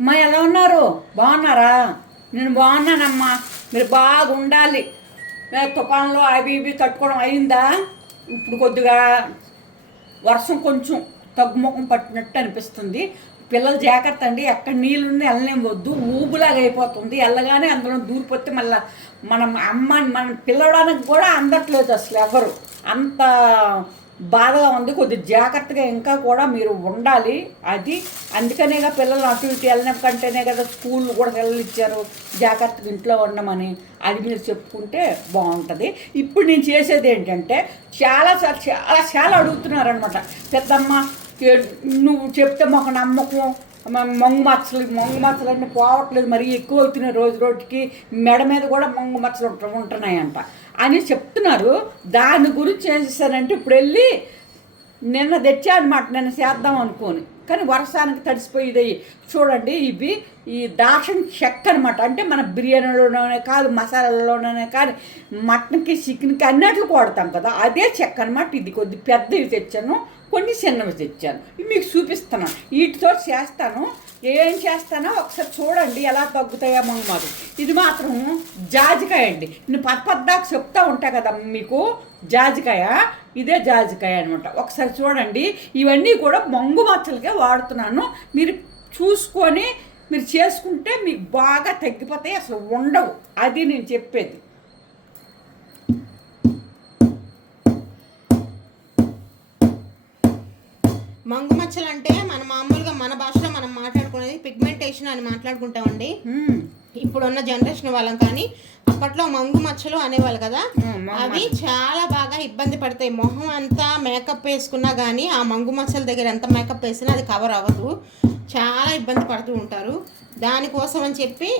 అమ్మా ఎలా ఉన్నారు? బాగున్నారా? నేను బాగున్నానమ్మా. మీరు బాగుండాలి. తుఫాన్లో అవి ఇవి తట్టుకోవడం అయిందా? ఇప్పుడు కొద్దిగా వర్షం కొంచెం తగ్గుముఖం పట్టినట్టు అనిపిస్తుంది. పిల్లలు జాగ్రత్త అండి. ఎక్కడ నీళ్ళుండి వెళ్ళలేం వద్దు ఊబులాగా అయిపోతుంది. వెళ్ళగానే అందులో దూరిపోతే మళ్ళీ మనం అమ్మ మనం పిల్లడానికి కూడా అందట్లేదు అసలు ఎవరు. అంత బాధగా ఉంది. కొద్దిగా జాగ్రత్తగా ఇంకా కూడా మీరు ఉండాలి. అది అందుకనేగా పిల్లలు అటు ఇటు వెళ్ళిన కంటేనే కదా స్కూల్ కూడా పిల్లలు ఇచ్చారు. జాగ్రత్తగా ఇంట్లో ఉండమని అది మీరు చెప్పుకుంటే బాగుంటుంది. ఇప్పుడు నేను చేసేది ఏంటంటే చాలా చాలా చాలా అడుగుతున్నారనమాట పెద్దమ్మ నువ్వు చెప్తే మాకు నమ్మకం. మొంగు మచ్చలు మొంగు మచ్చలు అన్నీ పోవట్లేదు మరి ఎక్కువ అవుతున్నాయి రోజు రోజుకి మెడ మీద కూడా మొంగు మచ్చలు ఉంటున్నాయంట. అని చెప్తున్నారు. దాని గురించి ఏం చేశానంటే ఇప్పుడు వెళ్ళి నిన్న తెచ్చానమాట నిన్న చేద్దాం అనుకోని. కానీ వర్షానికి తడిసిపోయేది చూడండి ఇవి ఈ దాక్షం చెక్క అనమాట అంటే మన బిర్యానీలోనే కాదు మసాలాలోనే కానీ మటన్కి చికెన్కి అన్నట్లు కొడతాం కదా అదే చెక్క అనమాట ఇది కొద్ది పెద్దవి తెచ్చాను. కొన్ని చిన్నవి తెచ్చాను. ఇవి మీకు చూపిస్తున్నాను వీటితో చేస్తాను. ఏం చేస్తానో ఒకసారి చూడండి ఎలా తగ్గుతాయో మంగ మాకు ఇది మాత్రం జాజికాయ అండి. నేను పది పద్దాకు చెప్తా ఉంటా కదా మీకు. జాజికాయ. ఇదే జాజికాయ అనమాట ఒకసారి చూడండి. ఇవన్నీ కూడా మంగు మచ్చలకే వాడుతున్నాను. మీరు చూసుకొని మీరు చేసుకుంటే మీకు బాగా తగ్గిపోతాయి. అసలు ఉండవు. అది నేను చెప్పేది. మంగు మచ్చలు అంటే మన మామూలుగా మన భాషలో మనం మాట్లాడుకునేది పిగ్మెంటేషన్ అని మాట్లాడుకుంటామండి. ఇప్పుడున్న జనరేషన్ వాళ్ళం కానీ అప్పట్లో మంగు మచ్చలు అనేవాళ్ళు కదా అవి చాలా బాగా ఇబ్బంది పడతాయి. మొహం అంతా మేకప్ వేసుకున్నా కానీ ఆ మంగు మచ్చల దగ్గర ఎంత మేకప్ వేసినా అది కవర్ అవ్వదు. చాలా ఇబ్బంది పడుతూ ఉంటారు. దానికోసం అని చెప్పి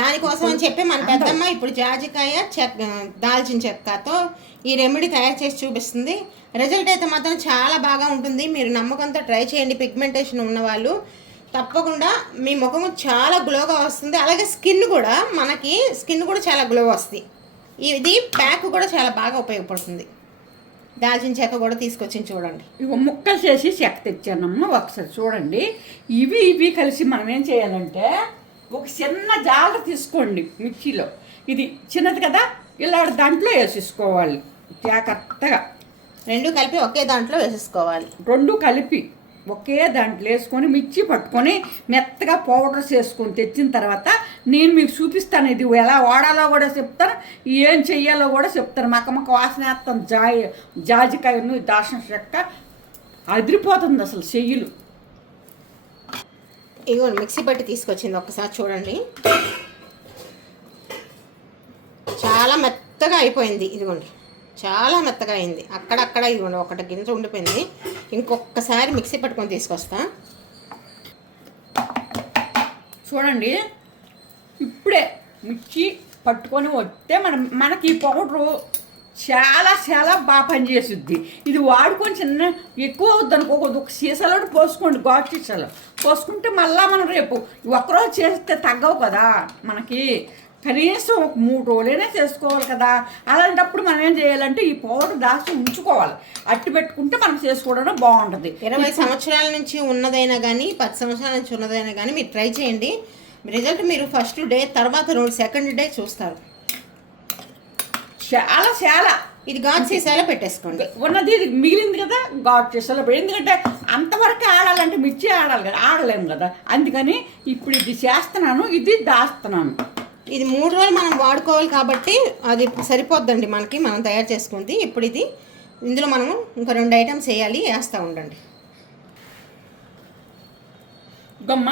దానికోసం అని చెప్పి మన పెద్దమ్మ ఇప్పుడు జాజికాయ చెక్క దాల్చిన చెక్కతో ఈ రెమెడీ తయారు చేసి చూపిస్తుంది. రిజల్ట్ అయితే మాత్రం చాలా బాగా ఉంటుంది. మీరు నమ్మకంతో ట్రై చేయండి. పిగ్మెంటేషన్ ఉన్న వాళ్ళు తప్పకుండా మీ ముఖం చాలా గ్లోగా వస్తుంది. అలాగే స్కిన్ కూడా మనకి స్కిన్ కూడా చాలా గ్లో వస్తుంది. ఇది ప్యాక్ కూడా చాలా బాగా ఉపయోగపడుతుంది. దాల్చిన చెక్క కూడా తీసుకొచ్చి చూడండి. ఇవి ముక్కలు చేసి చెక్క తెచ్చానమ్మా. ఒకసారి చూడండి. ఇవి ఇవి కలిసి మనం ఏం చేయాలంటే ఒక చిన్న జాల తీసుకోండి మిక్సీలో. ఇది చిన్నది కదా ఇలా దాంట్లో వేసేసుకోవాలి. జాగ్రత్తగా. రెండు కలిపి ఒకే దాంట్లో వేసేసుకోవాలి. రెండు కలిపి ఒకే దాంట్లో వేసుకొని మిర్చి పట్టుకొని మెత్తగా పౌడర్స్ వేసుకొని తెచ్చిన తర్వాత నేను మీకు చూపిస్తాను ఇది ఎలా వాడాలో కూడా చెప్తాను ఏం చెయ్యాలో కూడా చెప్తాను. మక్క మక్క వాసన వేస్తాను జాయి జాజికాయను దాసిన చెక్క అదిరిపోతుంది అసలు చెయ్యలు. ఇగో మిక్సీ పట్టి తీసుకొచ్చింది ఒకసారి చూడండి. చాలా మెత్తగా అయిపోయింది ఇదిగోండి. చాలా మెత్తగా అయింది. అక్కడక్కడ ఇదిగోండి ఒకటి గింజ ఉండిపోయింది. ఇంకొకసారి మిక్సీ పట్టుకొని తీసుకొస్తా. చూడండి ఇప్పుడే మిర్చి పట్టుకొని వస్తే మనం మనకి పౌడరు చాలా చాలా బాగా పనిచేస్తుంది ఇది వాడుకొని చిన్న ఎక్కువ అవుద్ది అనుకోకూడదు ఒక సీసాలో పోసుకోండి ఘాట్ సీసాలో. పోసుకుంటే మళ్ళీ మనం రేపు ఒక్కరోజు చేస్తే తగ్గవు కదా మనకి. కనీసం ఒక మూడు రోజులైనా చేసుకోవాలి కదా. అలాంటప్పుడు మనం ఏం చేయాలంటే ఈ పౌడర్ దాచి ఉంచుకోవాలి. అట్టి పెట్టుకుంటే మనం చేసుకోవడం బాగుంటుంది. ఇరవై సంవత్సరాల నుంచి ఉన్నదైనా కానీ పది సంవత్సరాల నుంచి ఉన్నదైనా కానీ మీరు ట్రై చేయండి. రిజల్ట్ మీరు ఫస్ట్ డే తర్వాత రెండు సెకండ్ డే చూస్తారు. చాలా చాలా ఇది గాజు సీసాలో పెట్టేసుకోండి. ఉన్నది ఇది మిగిలింది కదా గాడ్ చేసేటప్పుడు ఎందుకంటే అంతవరకు ఆడాలంటే మిర్చి ఆడాలి కదా ఆడలేము కదా. అందుకని ఇప్పుడు ఇది చేస్తున్నాను ఇది దాస్తున్నాను. ఇది మూడు రోజులు మనం వాడుకోవాలి కాబట్టి అది సరిపోద్దండి మనకి మనం తయారు చేసుకుంది. ఇప్పుడు ఇది ఇందులో మనము ఇంకా రెండు ఐటమ్స్ వేయాలి వేస్తూ ఉండండి. గమ్మ.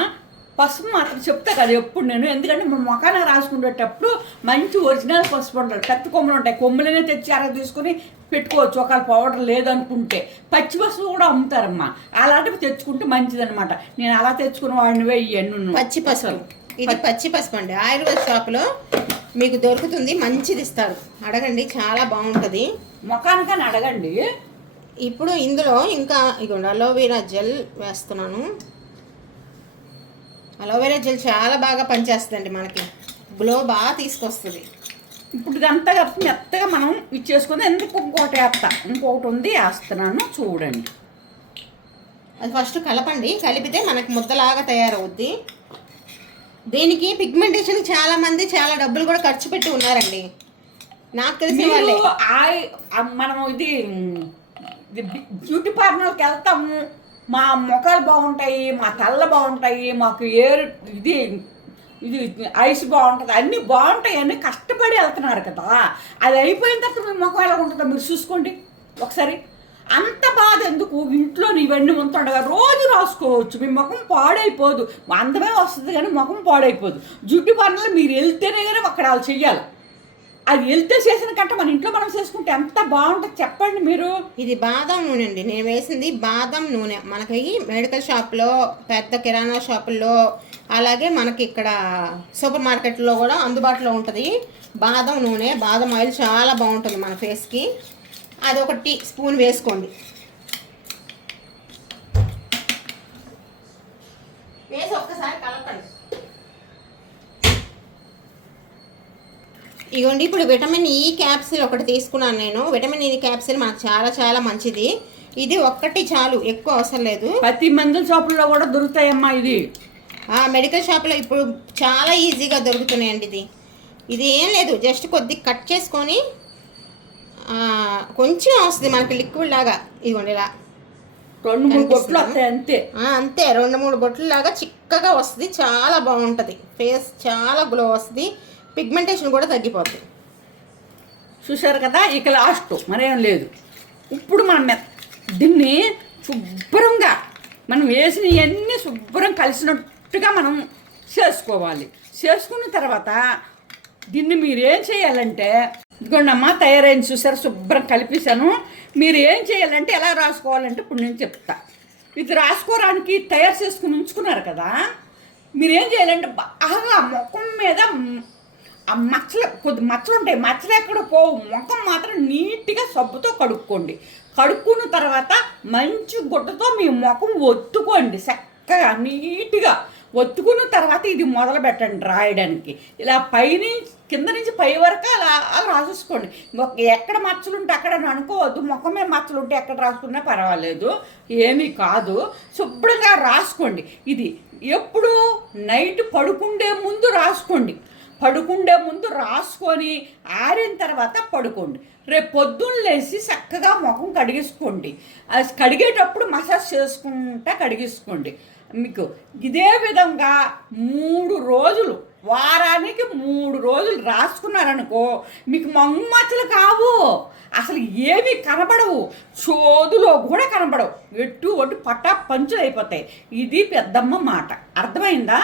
పసుపు మాత్రం చెప్తా కదా ఎప్పుడు నేను. ఎందుకంటే మన మొఖాన రాసుకునేటప్పుడు మంచి ఒరిజినల్ పసుపు ఉంటారు పెద్ద కొమ్మలు ఉంటాయి. కొమ్ములనే తెచ్చి అర తీసుకుని పెట్టుకోవచ్చు. ఒకవేళ పౌడర్ లేదనుకుంటే. పచ్చి పసుపు కూడా అమ్ముతారమ్మా. అలాంటివి తెచ్చుకుంటే మంచిదన్నమాట. నేను అలా తెచ్చుకున్న వాడినివే ఇవన్నీ పచ్చి పసుపు. ఇది పచ్చి పసుపు అండి. ఆయుర్వేద షాప్లో మీకు దొరుకుతుంది. మంచిది ఇస్తారు. అడగండి. చాలా బాగుంటుంది. ముఖానికని అడగండి. ఇప్పుడు ఇందులో ఇంకా ఇగోండి అలోవెరా జెల్ వేస్తున్నాను. అలోవెరా జెల్ చాలా బాగా పనిచేస్తుందండి మనకి. గ్లో బాగా తీసుకొస్తుంది. ఇప్పుడు ఇదంతా కలిపి మెత్తగా మనం ఇచ్చేసుకుంది ఎందుకు ఇంకోటి వేస్తా? ఇంకొకటి ఉంది వేస్తున్నాను చూడండి. అది ఫస్ట్ కలపండి. కలిపితే మనకి ముద్దలాగా తయారవుద్ది. దీనికి పిగ్మెంటేషన్ చాలా మంది చాలా డబ్బులు కూడా ఖర్చు పెట్టి ఉన్నారండి. నాకు తెలిసిన వాళ్ళే. మనం ఇది బ్యూటీ పార్లర్కి వెళ్తాము. మా ముఖాలు బాగుంటాయి మా తల్ల బాగుంటాయి మాకు ఏరు ఇది ఇది ఐస్ బాగుంటుంది అన్నీ బాగుంటాయి అన్నీ కష్టపడి వెళ్తున్నారు కదా. అది అయిపోయిన తర్వాత మీ ముఖం ఎలా ఉంటుందో మీరు చూసుకోండి ఒకసారి. అంత బాధ ఎందుకు? ఇంట్లో ఇవన్నీ ఉంటుండగా రోజు రాసుకోవచ్చు. మీ ముఖం పాడైపోదు. అందమే వస్తుంది కానీ ముఖం పాడైపోదు. జుట్టు పనులు మీరు వెళ్తేనే కానీ అక్కడ వాళ్ళు చెయ్యాలి. అది వెళ్తే చేసిన కంటే మన ఇంట్లో మనం చేసుకుంటే ఎంత బాగుంటుంది చెప్పండి మీరు. ఇది బాదం నూనె అండి. నేను వేసింది బాదం నూనె. మనకి మెడికల్ షాప్లో పెద్ద కిరాణా షాపుల్లో అలాగే మనకి ఇక్కడ సూపర్ మార్కెట్లో కూడా అందుబాటులో ఉంటుంది బాదం నూనె. బాదం ఆయిల్ చాలా బాగుంటుంది మన ఫేస్కి. అది ఒక టీ స్పూన్ వేసుకోండి. వేసి ఒక్కసారి కలపండి ఇగోండి ఇప్పుడు విటమిన్ ఈ క్యాప్సిల్ ఒకటి తీసుకున్నాను నేను. విటమిన్ ఈ క్యాప్సిల్ మనకు చాలా చాలా మంచిది. ఇది ఒక్కటి చాలు ఎక్కువ అవసరం లేదు. ప్రతి మందుల షాపుల్లో కూడా దొరుకుతాయమ్మా ఇది. ఆ మెడికల్ షాప్లో ఇప్పుడు చాలా ఈజీగా దొరుకుతున్నాయండి ఇది. ఇది ఏం లేదు జస్ట్ కొద్ది కట్ చేసుకొని కొంచెం వస్తుంది మనకి లిక్విడ్ లాగా. ఇదిగోండి ఇలా. రెండు మూడు కనిపిస్తుందా? వస్తాయి అంతే. అంతే రెండు మూడు బొట్లు లాగా చిక్కగా వస్తుంది. చాలా బాగుంటుంది. ఫేస్ చాలా గ్లో వస్తుంది. పిగ్మెంటేషన్ కూడా తగ్గిపోతుంది చూశారు కదా ఇక లాస్ట్ మరేం లేదు. ఇప్పుడు మనం దీన్ని శుభ్రంగా మనం వేసినవన్నీ శుభ్రం కలిసినట్టుగా మనం చేసుకోవాలి. చేసుకున్న తర్వాత దీన్ని మీరు ఏం చేయాలంటే ఇదిగోండి అమ్మా తయారైంది చూసారు శుభ్రం కలిపేశాను. మీరు ఏం చేయాలంటే ఎలా రాసుకోవాలంటే ఇప్పుడు నేను చెప్తా. ఇది రాసుకోవడానికి తయారు చేసుకుని ఉంచుకున్నారు కదా మీరు ఏం చేయాలంటే బాగా ముఖం మీద ఆ మచ్చలు కొద్ది మచ్చలు ఉంటాయి. మచ్చలు ఎక్కడ పోవు. ముఖం మాత్రం నీట్గా సబ్బుతో కడుక్కోండి. కడుక్కున్న తర్వాత మంచి గుడ్డతో మీ ముఖం ఒత్తుకోండి. చక్కగా నీట్గా. ఒత్తుకున్న తర్వాత ఇది మొదలు పెట్టండి రాయడానికి. ఇలా పైనుంచి కింద నుంచి పై వరకు అలా అలా రాసేసుకోండి. ఒక- ఎక్కడ మచ్చలు ఉంటే అక్కడ అనుకోవద్దు. ముఖమే మచ్చలు ఉంటే ఎక్కడ రాసుకున్నా పర్వాలేదు. ఏమీ కాదు. శుభ్రంగా రాసుకోండి. ఇది ఎప్పుడు నైట్ పడుకుండే ముందు రాసుకోండి. పడుకుండే ముందు రాసుకొని ఆరిన తర్వాత పడుకోండి. రేపు పొద్దున్న లేచి చక్కగా ముఖం కడిగేసుకోండి. అది కడిగేటప్పుడు మసాజ్ చేసుకుంటా కడిగేసుకోండి. మీకు ఇదే విధంగా మూడు రోజులు వారానికి మూడు రోజులు రాసుకున్నారనుకో మీకు మంగు మచ్చలు కావు. అసలు ఏవి కనబడవు. చోదులో కూడా కనబడవు. ఎటు ఒట్టు పట్టా పంచులు అయిపోతాయి. ఇది పెద్దమ్మ మాట. అర్థమైందా?